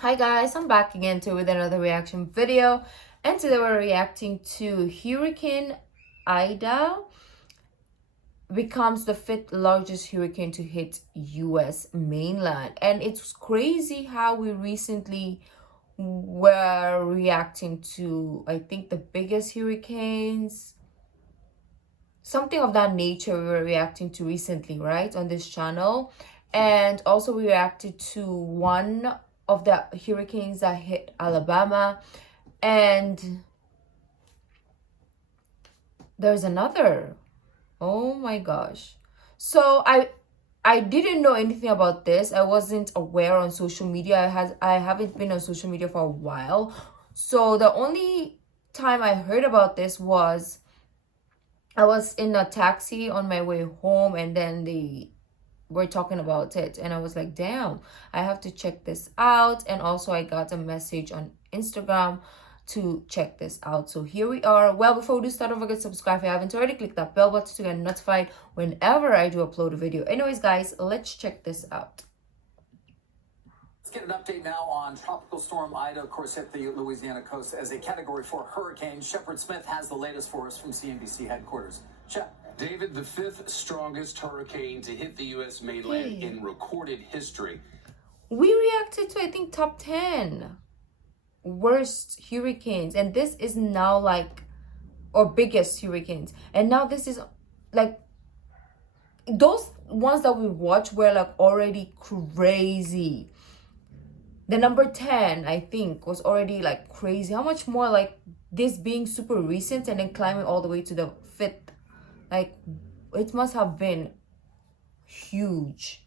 Hi guys, I'm back again with another reaction video, and today we're reacting to Hurricane Ida becomes the fifth largest hurricane to hit US mainland. And it's crazy how we recently were reacting to, I think, the biggest hurricanes, something of that nature we were reacting to recently, right, on this channel. And also we reacted to one of the hurricanes that hit Alabama, and there's another. Oh my gosh. So I didn't know anything about this. I wasn't aware on social media. I haven't been on social media for a while. So the only time I heard about this was I was in a taxi on my way home, and then they were talking about it, and I was like, damn, I have to check this out. And also I got a message on Instagram to check this out. So here we are. Well, before we do start, don't forget to subscribe if you haven't already. Click that bell button to get notified whenever I do upload a video. Anyways guys, let's check this out. Let's get an update now on Tropical Storm Ida. Of course, hit the Louisiana coast as a Category 4 hurricane. Shepard Smith has the latest for us from CNBC headquarters. Shep. David, the fifth strongest hurricane to hit the U.S. mainland in recorded history. We reacted to, I think, top 10 worst hurricanes, and this is now like, or biggest hurricanes, and now this is like, those ones that we watched were like already crazy. The number 10, I think, was already like crazy. How much more like this being super recent and then climbing all the way to the fifth? Like, it must have been huge.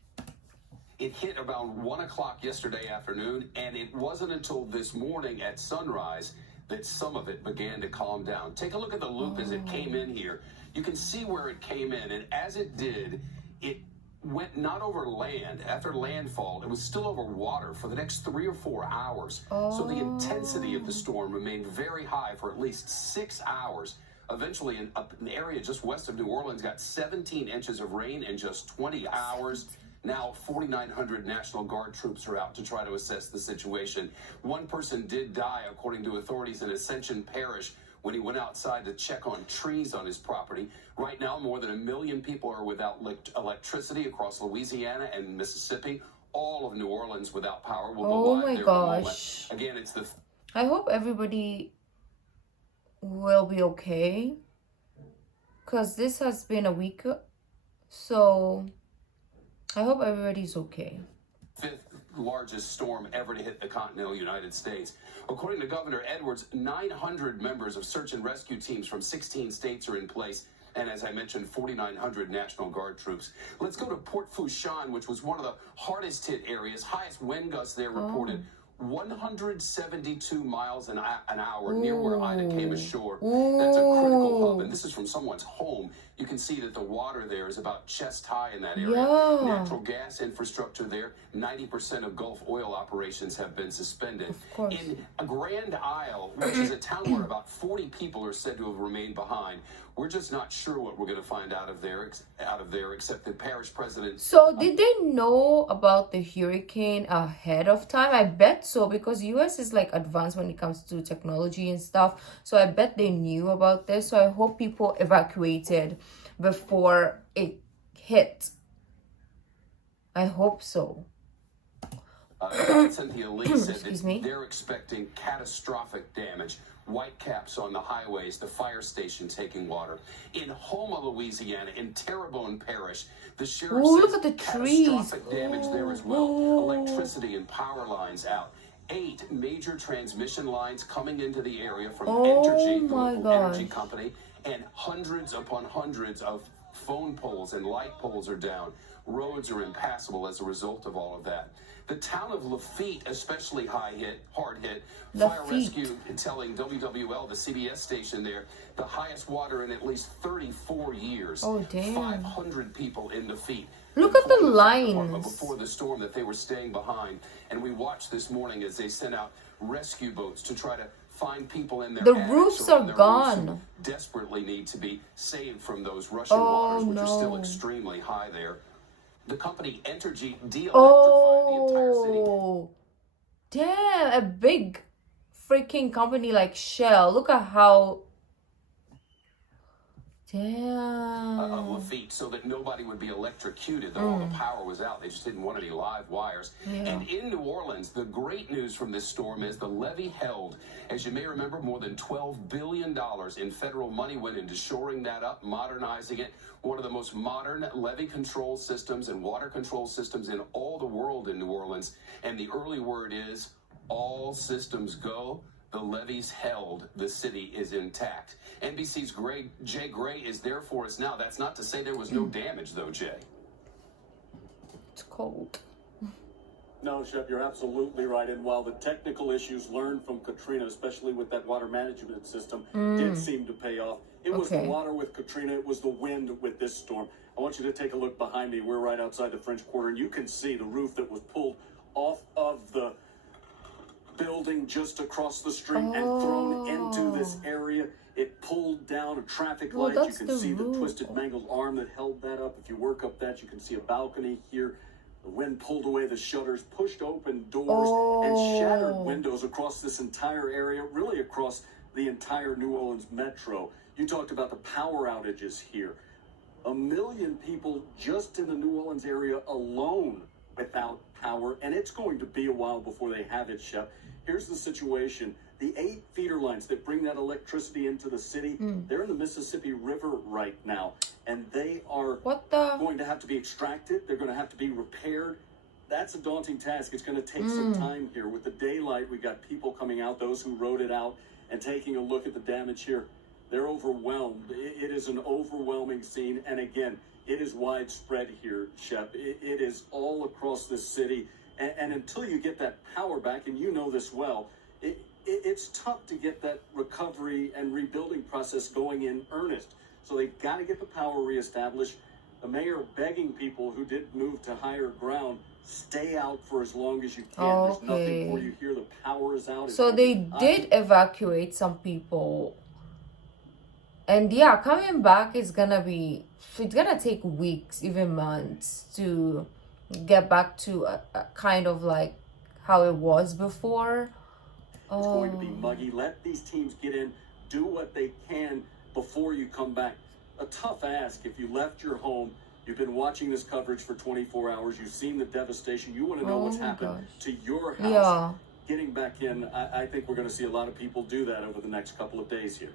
It hit about 1 o'clock yesterday afternoon, and it wasn't until this morning at sunrise that some of it began to calm down. Take a look at the loop as it came in here. You can see where it came in, and as it did, it went not over land. After landfall, it was still over water for the next 3 or 4 hours. So the intensity of the storm remained very high for at least 6 hours. Eventually, an area just west of New Orleans got 17 inches of rain in just 20 hours. Now, 4,900 National Guard troops are out to try to assess the situation. One person did die, according to authorities in Ascension Parish, when he went outside to check on trees on his property. Right now, more than 1 million people are without electricity across Louisiana and Mississippi. All of New Orleans without power. We'll go live there in a moment. Again, it's the... I hope everybody will be okay, because this has been a week, so I hope everybody's okay. Fifth largest storm ever to hit the continental United States. According to Governor Edwards, 900 members of search and rescue teams from 16 states are in place. And as I mentioned, 4,900 National Guard troops. Let's go to Port Fourchon, which was one of the hardest hit areas. Highest wind gusts there reported 172 miles an hour near where Ida came ashore. That's a critical hub, and this is from someone's home. You can see that the water there is about chest high in that area. Natural gas infrastructure there, 90% of Gulf oil operations have been suspended. In Grand Isle, which is a town where about 40 people are said to have remained behind, we're just not sure what we're going to find out of there, except the parish president. So did they know about the hurricane ahead of time? I bet so, because US is like advanced when it comes to technology and stuff. So I bet they knew about this. So I hope people evacuated before it hit. I hope so. Cynthia Lee said that they're expecting catastrophic damage. White caps on the highways, the fire station taking water. In Houma, Louisiana, in Terrebonne Parish, the sheriff says look at the trees. Catastrophic damage there as well. Electricity and power lines out. 8 major transmission lines coming into the area from Entergy, the local energy company, and hundreds upon hundreds of phone poles and light poles are down. Roads are impassable as a result of all of that. The town of Lafitte, especially hard hit. Fire rescue telling WWL, the CBS station there, the highest water in at least 34 years. Oh, damn. 500 people in Lafitte. Look at the lines. Before the storm that they were staying behind. And we watched this morning as they sent out rescue boats to try to find people in their The roofs are gone. Desperately need to be saved from those rushing waters, which are still extremely high there. The company Entergy de-electrified the entire city. Damn, a big freaking company like Shell. Look at how. Damn. Lafitte, so that nobody would be electrocuted, though all the power was out. They just didn't want any live wires. Yeah. And in New Orleans, the great news from this storm is the levee held. As you may remember, more than $12 billion in federal money went into shoring that up, modernizing it. One of the most modern levee control systems and water control systems in all the world in New Orleans. And the early word is all systems go. The levee's held. The city is intact. NBC's Jay Gray is there for us now. That's not to say there was no damage, though, Jay. It's cold. No, Shep, you're absolutely right. And while the technical issues learned from Katrina, especially with that water management system, did seem to pay off, it was the water with Katrina, it was the wind with this storm. I want you to take a look behind me. We're right outside the French Quarter, and you can see the roof that was pulled off of the building just across the street and thrown into this area. It pulled down a traffic light. You can see the twisted, mangled arm that held that up. If you work up that, you can see a balcony here. The wind pulled away the shutters, pushed open doors, and shattered windows across this entire area, really across the entire New Orleans metro. You talked about the power outages here. 1 million people just in the New Orleans area alone without power, and it's going to be a while before they have it, Shep. Here's the situation. The 8 feeder lines that bring that electricity into the city, they're in the Mississippi River right now, and they are going to have to be extracted. They're going to have to be repaired. That's a daunting task. It's going to take some time here. With the daylight, we've got people coming out, those who rode it out, and taking a look at the damage here. They're overwhelmed. It is an overwhelming scene, and again, it is widespread here, Shep. It is all across this city. And until you get that power back, and you know this well, it's tough to get that recovery and rebuilding process going in earnest. So they've got to get the power reestablished. The mayor begging people who did move to higher ground, stay out for as long as you can. There's nothing for you here. The power is out. So they did evacuate some people. And yeah, coming back is gonna take weeks, even months to get back to a kind of like how it was before. It's going to be muggy. Let these teams get in, do what they can before you come back. A tough ask if you left your home. You've been watching this coverage for 24 hours. You've seen the devastation. You want to know what's happened to your house. Yeah. Getting back in, I think we're going to see a lot of people do that over the next couple of days here.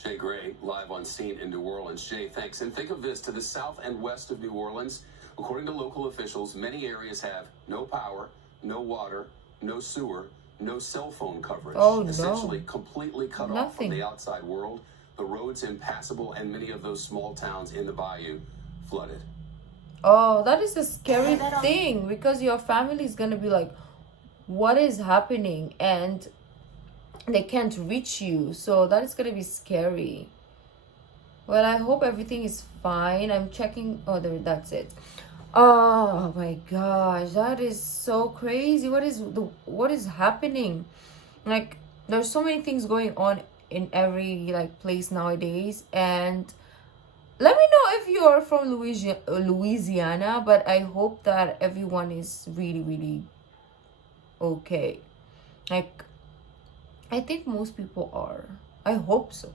Jay Gray, live on scene in New Orleans. Jay, thanks. And think of this, to the south and west of New Orleans, according to local officials, many areas have no power, no water, no sewer, no cell phone coverage. Essentially completely cut off from the outside world. The roads impassable, and many of those small towns in the bayou flooded. Oh, that is a scary thing, because your family is gonna be like, what is happening? And they can't reach you. So that is gonna be scary. Well, I hope everything is fine. I'm checking. Oh, there, that's it. Oh my gosh, that is so crazy. What is happening? Like, there's so many things going on in every like place nowadays. And let me know if you're from Louisiana, but I hope that everyone is really, really okay. Like, I think most people are. I hope so.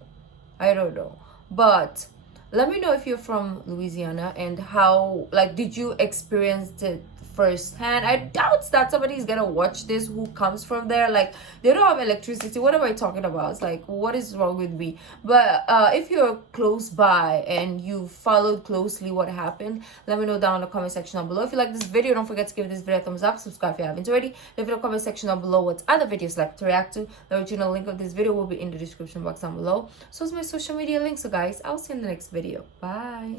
I don't know. But let me know if you're from Louisiana and how, like, did you experience it firsthand? I doubt that somebody is gonna watch this who comes from there. Like, they don't have electricity. What am I talking about? It's like, what is wrong with me? But if you're close by and you followed closely what happened, let me know down in the comment section down below. If you like this video, don't forget to give this video a thumbs up, subscribe if you haven't already. Leave in the comment section down below what other videos like to react to. The original link of this video will be in the description box down below. So is my social media links. So guys, I'll see you in the next video. Bye.